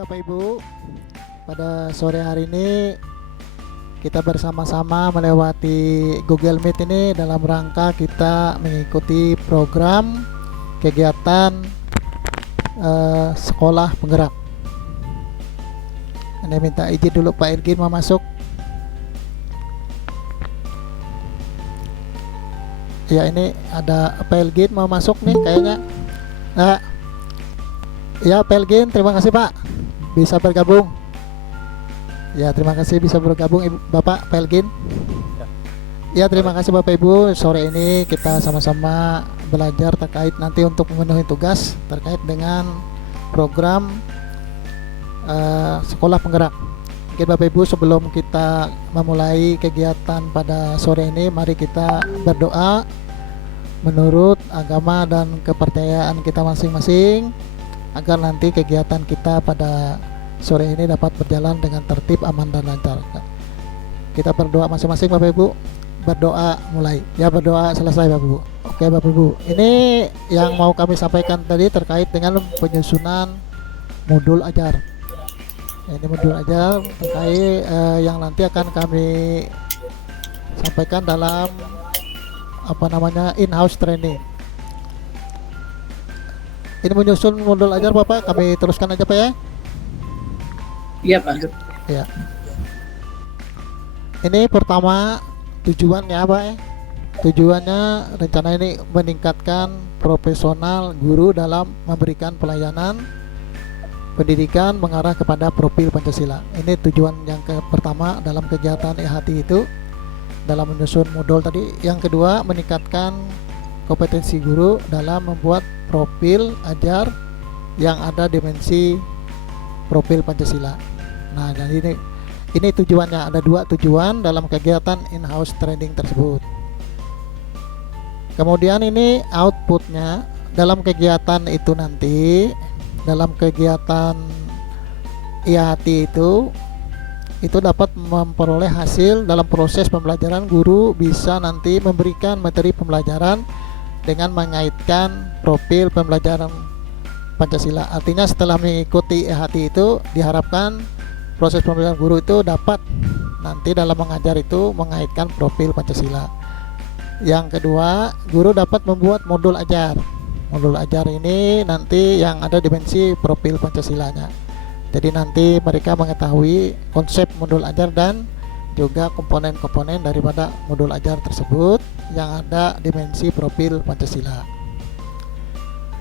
Bapak Ibu, pada sore hari ini kita bersama-sama melewati Google Meet ini dalam rangka kita mengikuti program kegiatan sekolah penggerak. Anda minta izin dulu Pak Irgin mau masuk. Ya, ini ada Pak Irgin mau masuk nih kayaknya. Nah, ya Pak Irgin, terima kasih Pak bisa bergabung. Ya, terima kasih bisa bergabung Bapak Pak Irgin. Ya, terima kasih Bapak Ibu. Sore ini kita sama-sama belajar terkait nanti untuk memenuhi tugas terkait dengan program sekolah penggerak. Mungkin Bapak Ibu, sebelum kita memulai kegiatan pada sore ini, mari kita berdoa menurut agama dan kepercayaan kita masing-masing agar nanti kegiatan kita pada sore ini dapat berjalan dengan tertib, aman dan lancar. Kita berdoa masing-masing Bapak Ibu. Berdoa mulai. Ya, berdoa selesai Bapak Ibu. Oke Bapak Ibu. Ini yang mau kami sampaikan tadi terkait dengan penyusunan modul ajar. Ini modul ajar terkait yang nanti akan kami sampaikan dalam in-house training. Ini menyusun modul ajar Bapak, kami teruskan aja Pak ya. Iya Pak. Ya. Ini pertama tujuannya apa ya? Tujuannya rencana ini meningkatkan profesional guru dalam memberikan pelayanan pendidikan mengarah kepada profil Pancasila. Ini tujuan yang pertama dalam kegiatan IHT itu dalam menyusun modul tadi. Yang kedua, meningkatkan kompetensi guru dalam membuat profil ajar yang ada dimensi profil Pancasila. Nah, jadi ini tujuannya, ada dua tujuan dalam kegiatan in-house training tersebut. Kemudian ini outputnya dalam kegiatan itu nanti, dalam kegiatan IHT itu dapat memperoleh hasil dalam proses pembelajaran. Guru bisa nanti memberikan materi pembelajaran dengan mengaitkan profil pembelajaran Pancasila. Artinya setelah mengikuti IHT itu diharapkan proses pembelajaran guru itu dapat nanti dalam mengajar itu mengaitkan profil Pancasila. Yang kedua, guru dapat membuat modul ajar. Modul ajar ini nanti yang ada dimensi profil Pancasilanya. Jadi nanti mereka mengetahui konsep modul ajar dan juga komponen-komponen daripada modul ajar tersebut yang ada dimensi profil Pancasila.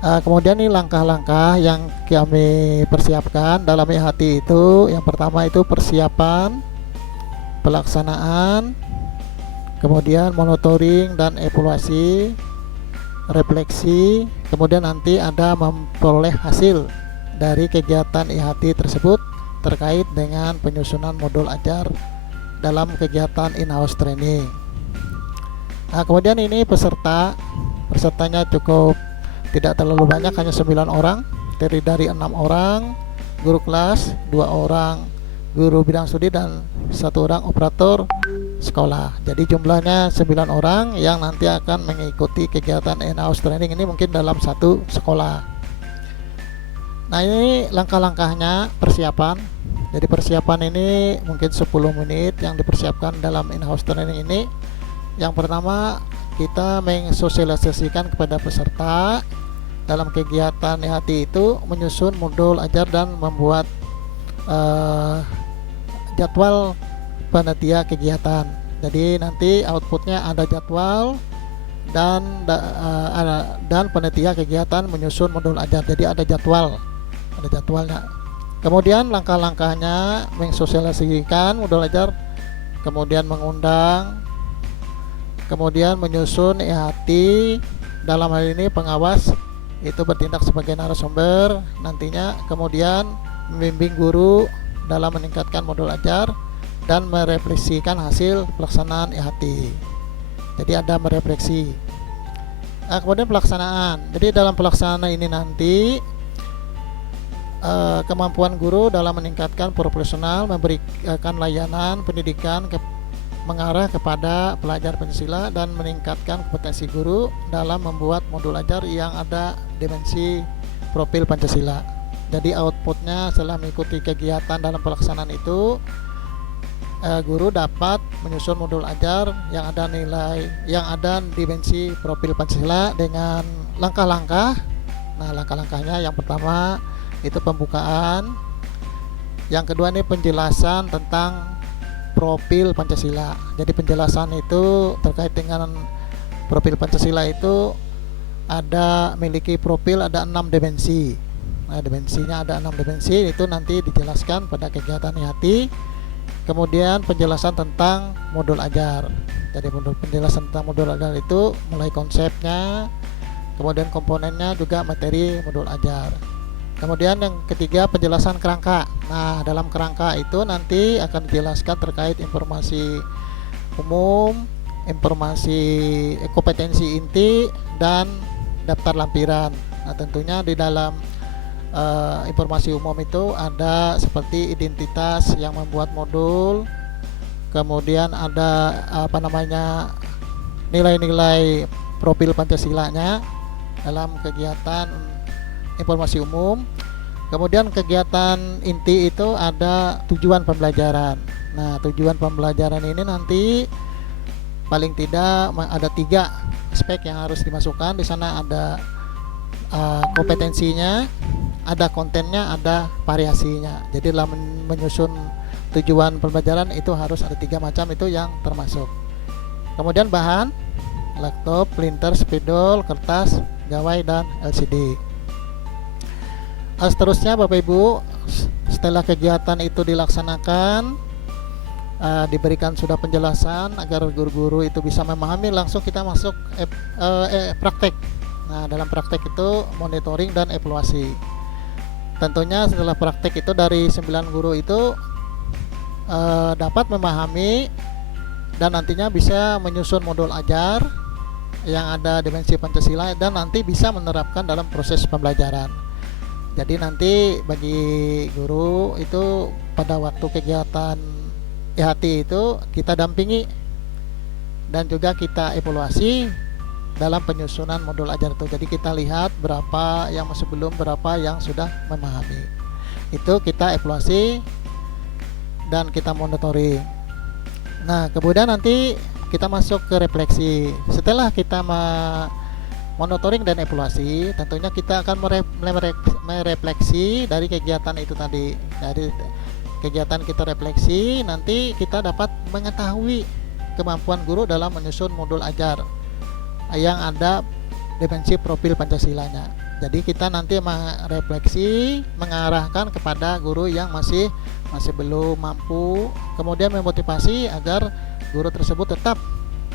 Kemudian ini langkah-langkah yang kami persiapkan dalam IHT itu. Yang pertama itu persiapan, pelaksanaan, kemudian monitoring dan evaluasi, refleksi, kemudian nanti ada memperoleh hasil dari kegiatan IHT tersebut terkait dengan penyusunan modul ajar dalam kegiatan in-house training. Nah, kemudian ini pesertanya cukup tidak terlalu banyak, hanya 9 orang, terdiri dari 6 orang guru kelas, 2 orang guru bidang studi dan 1 orang operator sekolah. Jadi jumlahnya 9 orang yang nanti akan mengikuti kegiatan in-house training ini mungkin dalam satu sekolah. Nah, ini langkah-langkahnya persiapan. Jadi persiapan ini mungkin 10 menit yang dipersiapkan dalam in-house training ini. Yang pertama, kita mensosialisasikan kepada peserta dalam kegiatan IHT itu menyusun modul ajar dan membuat jadwal panitia kegiatan. Jadi nanti outputnya ada jadwal dan panitia kegiatan menyusun modul ajar. Jadi ada jadwalnya. Kemudian langkah-langkahnya mensosialisasikan modul ajar, kemudian mengundang, kemudian menyusun IHT. Dalam hal ini pengawas itu bertindak sebagai narasumber nantinya, kemudian membimbing guru dalam meningkatkan modul ajar dan merefleksikan hasil pelaksanaan IHT. Jadi ada merefleksi. Nah, kemudian pelaksanaan. Jadi dalam pelaksanaan ini nanti kemampuan guru dalam meningkatkan profesional memberikan layanan pendidikan mengarah kepada pelajar Pancasila dan meningkatkan kompetensi guru dalam membuat modul ajar yang ada dimensi profil Pancasila. Jadi outputnya setelah mengikuti kegiatan dalam pelaksanaan itu, guru dapat menyusun modul ajar yang ada dimensi profil Pancasila dengan langkah-langkah. Nah, langkah-langkahnya yang pertama itu pembukaan, yang kedua ini penjelasan tentang profil Pancasila. Jadi penjelasan itu terkait dengan profil Pancasila itu memiliki profil ada 6 dimensi. Nah, dimensinya ada 6 dimensi, itu nanti dijelaskan pada kegiatan IHT. Kemudian penjelasan tentang modul ajar. Jadi penjelasan tentang modul ajar itu mulai konsepnya, kemudian komponennya, juga materi modul ajar. Kemudian yang ketiga penjelasan kerangka. Nah, dalam kerangka itu nanti akan dijelaskan terkait informasi umum, informasi kompetensi inti, dan daftar lampiran. Nah, tentunya di dalam informasi umum itu ada seperti identitas yang membuat modul, kemudian ada nilai-nilai profil Pancasilanya dalam kegiatan informasi umum. Kemudian kegiatan inti itu ada tujuan pembelajaran. Nah, tujuan pembelajaran ini nanti paling tidak ada 3 aspek yang harus dimasukkan. Di sana ada kompetensinya, ada kontennya, ada variasinya. Jadi dalam menyusun tujuan pembelajaran itu harus ada 3 macam itu yang termasuk. Kemudian bahan, laptop, printer, spidol, kertas, gawai, dan LCD. Seterusnya Bapak Ibu, setelah kegiatan itu dilaksanakan, diberikan sudah penjelasan agar guru-guru itu bisa memahami, langsung kita masuk praktek. Nah, dalam praktek itu monitoring dan evaluasi. Tentunya setelah praktek itu dari 9 guru itu dapat memahami dan nantinya bisa menyusun modul ajar yang ada dimensi Pancasila dan nanti bisa menerapkan dalam proses pembelajaran. Jadi nanti bagi guru itu pada waktu kegiatan IHT itu kita dampingi dan juga kita evaluasi dalam penyusunan modul ajar itu. Jadi kita lihat berapa yang masih belum, berapa yang sudah memahami. Itu kita evaluasi dan kita monitoring. Nah, kemudian nanti kita masuk ke refleksi. Setelah kita monitoring dan evaluasi, tentunya kita akan merefleksi dari kegiatan itu tadi. Dari kegiatan kita refleksi, nanti kita dapat mengetahui kemampuan guru dalam menyusun modul ajar yang ada dimensi profil Pancasilanya. Jadi kita nanti merefleksi, mengarahkan kepada guru yang masih belum mampu, kemudian memotivasi agar guru tersebut tetap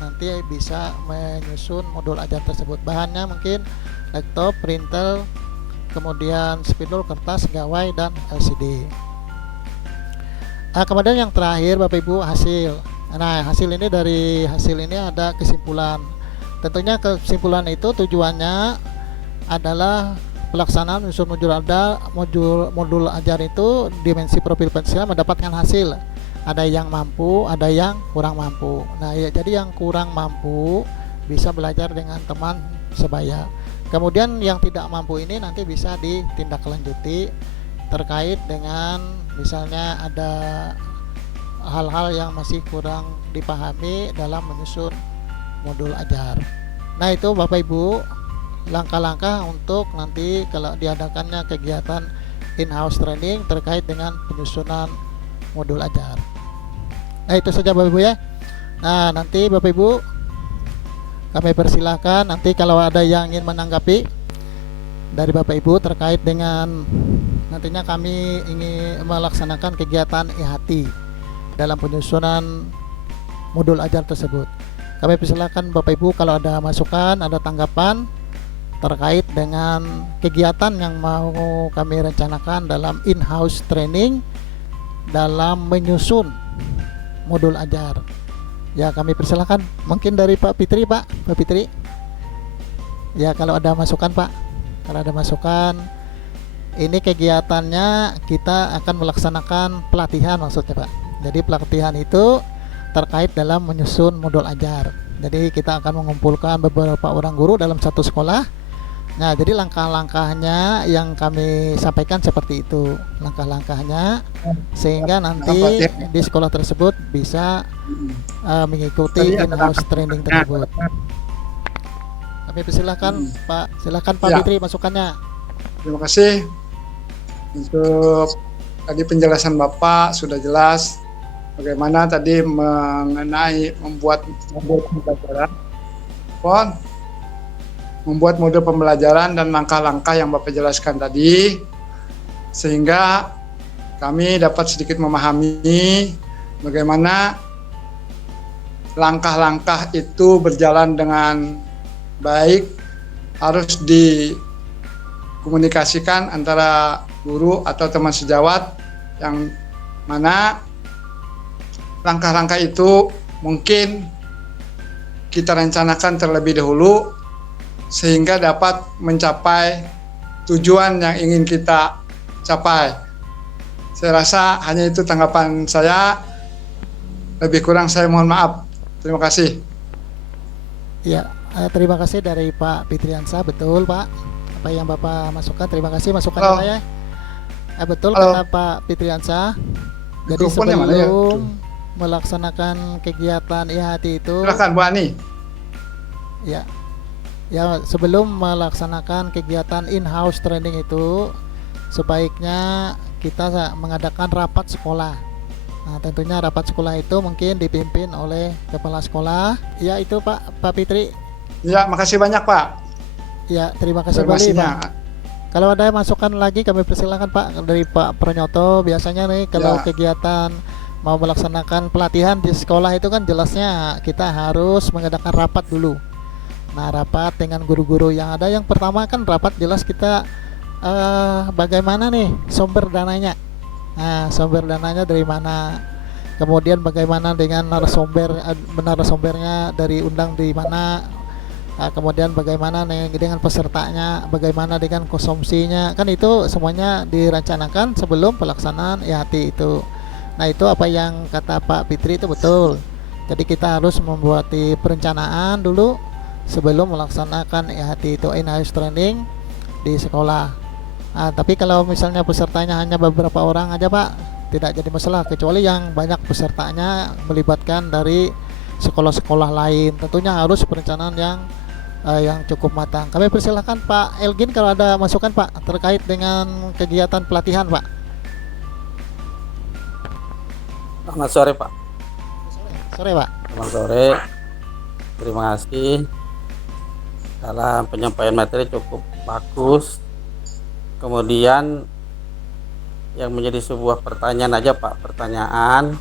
nanti bisa menyusun modul ajar tersebut. Bahannya mungkin laptop, printer, kemudian spidol, kertas, gawai, dan LCD. Kemudian yang terakhir Bapak Ibu, hasil. Nah, dari hasil ini ada kesimpulan. Tentunya kesimpulan itu tujuannya adalah pelaksanaan unsur modul ajar itu dimensi profil Pancasila mendapatkan hasil. Ada yang mampu, ada yang kurang mampu. Nah, ya, jadi yang kurang mampu bisa belajar dengan teman sebaya. Kemudian yang tidak mampu ini nanti bisa ditindaklanjuti terkait dengan misalnya ada hal-hal yang masih kurang dipahami dalam menyusun modul ajar. Nah, itu Bapak Ibu langkah-langkah untuk nanti kalau diadakannya kegiatan in-house training terkait dengan penyusunan modul ajar. Nah, itu saja Bapak Ibu ya. Nah, nanti Bapak Ibu kami persilahkan nanti kalau ada yang ingin menanggapi dari Bapak Ibu terkait dengan nantinya kami ingin melaksanakan kegiatan IHT dalam penyusunan modul ajar tersebut. Kami persilahkan Bapak Ibu kalau ada masukan, ada tanggapan terkait dengan kegiatan yang mau kami rencanakan dalam in-house training dalam menyusun modul ajar. Ya, kami persilahkan mungkin dari Pak Fitri. Ya, kalau ada masukan Pak, kalau ada masukan, ini kegiatannya kita akan melaksanakan pelatihan maksudnya Pak. Jadi pelatihan itu terkait dalam menyusun modul ajar. Jadi kita akan mengumpulkan beberapa orang guru dalam satu sekolah Nah, jadi langkah-langkahnya yang kami sampaikan seperti itu, langkah-langkahnya sehingga nanti di sekolah tersebut bisa mengikuti in-house training tersebut. Kami persilahkan Pak, silakan Pak Fitri masukannya. Terima kasih untuk tadi penjelasan Bapak sudah jelas bagaimana tadi mengenai membuat modul pembelajaran, modul pembelajaran dan langkah-langkah yang Bapak jelaskan tadi, sehingga kami dapat sedikit memahami bagaimana langkah-langkah itu berjalan dengan baik, harus dikomunikasikan antara guru atau teman sejawat, yang mana langkah-langkah itu mungkin kita rencanakan terlebih dahulu sehingga dapat mencapai tujuan yang ingin kita capai. Saya rasa hanya itu tanggapan saya, lebih kurang saya mohon maaf. Terima kasih. Ya, terima kasih dari Pak Fitriansa, betul Pak. Apa yang Bapak masukkan, terima kasih masukannya Pak ya. Betul kata Pak Fitriansa. Jadi sebelum melaksanakan kegiatan IHT itu, silakan Bu Ani. Ya, sebelum melaksanakan kegiatan in-house training itu, sebaiknya kita mengadakan rapat sekolah. Nah, tentunya rapat sekolah itu mungkin dipimpin oleh kepala sekolah. Ya, itu Pak Fitri. Ya, makasih banyak Pak. Ya, terima kasih kembali Pak. Kalau ada masukan lagi kami persilakan Pak dari Pak Pranyoto. Biasanya nih kalau kegiatan mau melaksanakan pelatihan di sekolah itu kan jelasnya kita harus mengadakan rapat dulu. Nah, rapat dengan guru-guru yang ada. Yang pertama kan rapat jelas kita bagaimana nih sumber dananya. Nah, sumber dananya dari mana? Kemudian bagaimana dengan narasumbernya dari undang di mana? Nah, kemudian bagaimana dengan pesertanya, bagaimana dengan konsumsinya, kan itu semuanya direncanakan sebelum pelaksanaan IHT itu. Nah, itu apa yang kata Pak Fitri itu betul. Jadi kita harus membuat perencanaan dulu sebelum melaksanakan IHT itu, in-house training di sekolah. Nah, tapi kalau misalnya pesertanya hanya beberapa orang aja Pak, tidak jadi masalah, kecuali yang banyak pesertanya melibatkan dari sekolah-sekolah lain. Tentunya harus perencanaan yang cukup matang. Kami persilahkan Pak Elgin kalau ada masukan Pak terkait dengan kegiatan pelatihan Pak. Selamat sore Pak. Sore Pak. Selamat sore. Terima kasih. Dalam penyampaian materi cukup bagus. Kemudian yang menjadi sebuah pertanyaan aja Pak, pertanyaan,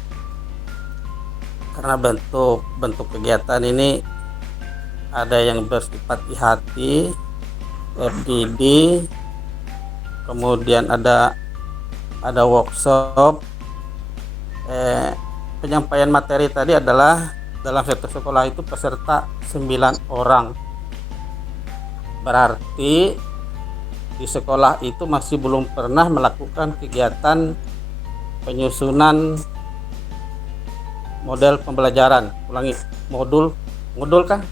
karena bentuk kegiatan ini ada yang bersifat IHT, FGD, kemudian ada workshop. Penyampaian materi tadi adalah dalam satu sekolah itu peserta 9 orang. Berarti di sekolah itu masih belum pernah melakukan kegiatan penyusunan model pembelajaran. Ulangi, modul kan?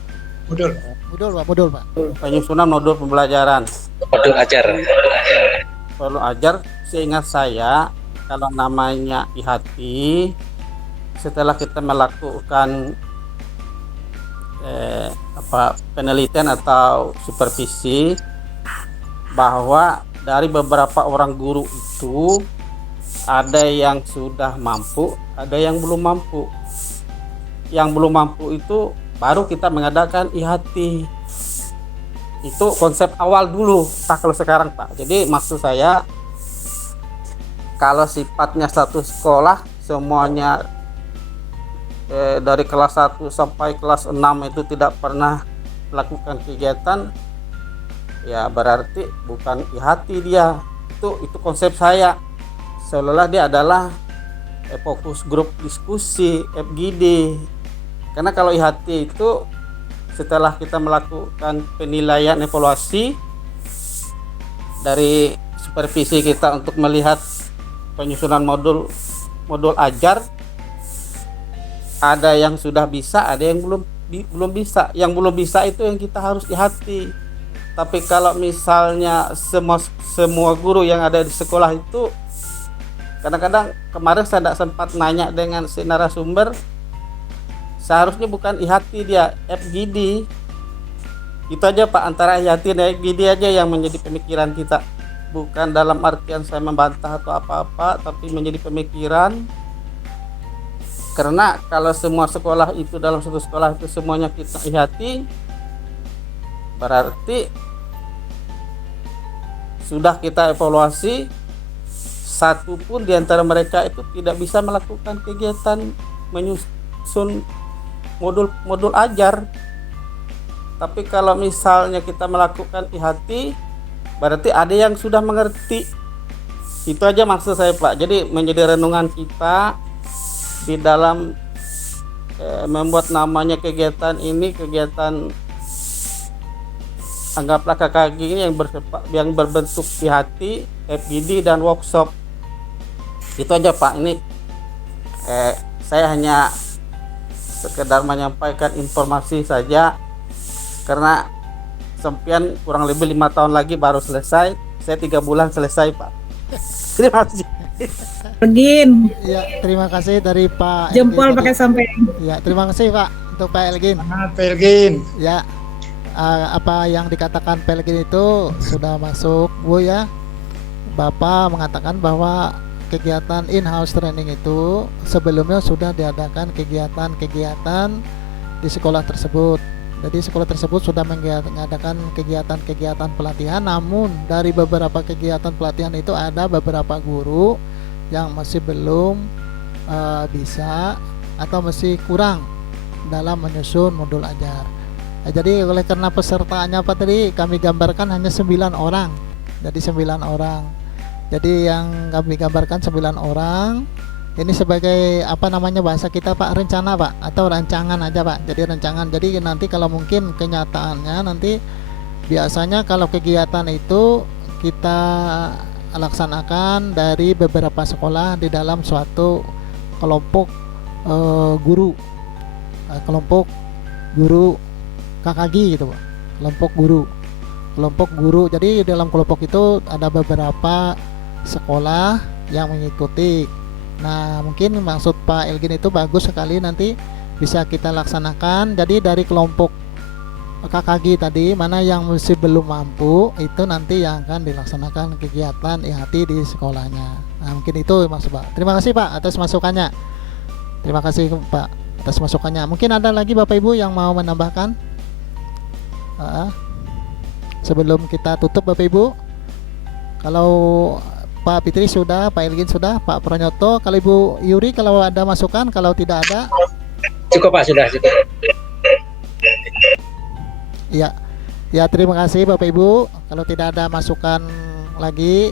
Modul Pak. Penyusunan modul pembelajaran. Modul ajar. Modul ajar, seingat saya kalau namanya IHT, setelah kita melakukan penelitian atau supervisi bahwa dari beberapa orang guru itu ada yang sudah mampu, ada yang belum mampu. Yang belum mampu itu baru kita mengadakan IHT. Itu konsep awal dulu Pak, kalau sekarang Pak. Jadi maksud saya, kalau sifatnya satu sekolah semuanya dari kelas 1 sampai kelas 6 itu tidak pernah melakukan kegiatan, ya berarti bukan IHT dia. Itu konsep saya. Seolah dia adalah fokus grup diskusi, FGD. Karena kalau IHT itu setelah kita melakukan penilaian evaluasi dari supervisi kita untuk melihat penyusunan modul ajar, ada yang sudah bisa, ada yang belum bisa. Yang belum bisa itu yang kita harus IHT. Tapi kalau misalnya semua guru yang ada di sekolah itu, kadang-kadang kemarin saya tidak sempat nanya dengan si narasumber, seharusnya bukan IHT dia, FGD. Itu aja Pak, antara IHT dan FGD aja yang menjadi pemikiran kita. Bukan dalam artian saya membantah atau apa-apa, tapi menjadi pemikiran. Karena kalau semua sekolah itu, dalam satu sekolah itu semuanya kita IHT, berarti sudah kita evaluasi, satu pun di antara mereka itu tidak bisa melakukan kegiatan menyusun modul ajar. Tapi kalau misalnya kita melakukan IHT, berarti ada yang sudah mengerti. Itu aja maksud saya Pak. Jadi menjadi renungan kita di dalam membuat namanya kegiatan ini, kegiatan anggaplah KKG ini yang berbentuk IHT, FGD dan workshop. Itu aja Pak. Ini saya hanya sekedar menyampaikan informasi saja, karena sempian kurang lebih 5 tahun lagi baru selesai. Saya 3 bulan selesai Pak. Terima kasih. Begin, Ya, terima kasih dari Pak jempol Elgin pakai tadi. sampai. Ya, terima kasih Pak untuk Pak Elgin. Semangat Pak Elgin. Ya, apa yang dikatakan Pak Elgin itu sudah masuk Bu ya. Bapak mengatakan bahwa kegiatan in-house training itu sebelumnya sudah diadakan kegiatan-kegiatan di sekolah tersebut. Jadi sekolah tersebut sudah mengadakan kegiatan-kegiatan pelatihan, namun dari beberapa kegiatan pelatihan itu ada beberapa guru yang masih belum bisa atau masih kurang dalam menyusun modul ajar. Jadi oleh karena pesertanya Pak tadi kami gambarkan hanya 9 orang. Jadi 9 orang. Jadi yang kami gambarkan 9 orang. Ini sebagai apa namanya bahasa kita Pak, rencana Pak, atau rancangan aja Pak. Jadi rancangan. Jadi nanti kalau mungkin kenyataannya nanti biasanya kalau kegiatan itu kita laksanakan dari beberapa sekolah di dalam suatu kelompok guru, kelompok guru KKG gitu Pak. Kelompok guru. Jadi dalam kelompok itu ada beberapa sekolah yang mengikuti. Nah, mungkin maksud Pak Elgin itu bagus sekali, nanti bisa kita laksanakan. Jadi dari kelompok KKG tadi, mana yang masih belum mampu, itu nanti yang akan dilaksanakan kegiatan IHT di sekolahnya. Nah, mungkin itu maksud Pak. Terima kasih Pak atas masukannya. Terima kasih Pak atas masukannya. Mungkin ada lagi Bapak Ibu yang mau menambahkan? Sebelum kita tutup Bapak Ibu, kalau Pak Fitri sudah, Pak Elgin sudah, Pak Pranyoto, kalau Ibu Yuri kalau ada masukan, kalau tidak ada, Cukup Pak, sudah cukup. ya, ya terima kasih Bapak Ibu. Kalau tidak ada masukan lagi,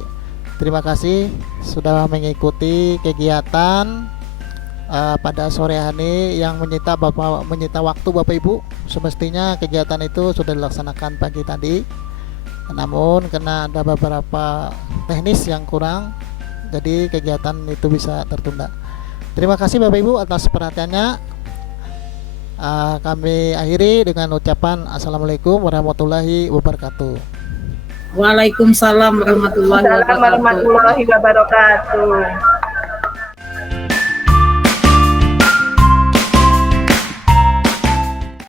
terima kasih sudah mengikuti kegiatan pada sore hari yang menyita waktu Bapak Ibu. Semestinya kegiatan itu sudah dilaksanakan pagi tadi. Namun karena ada beberapa teknis yang kurang, jadi kegiatan itu bisa tertunda. Terima kasih Bapak Ibu atas perhatiannya. Kami akhiri dengan ucapan Assalamualaikum warahmatullahi wabarakatuh. Waalaikumsalam warahmatullahi wabarakatuh. Warahmatullahi wabarakatuh.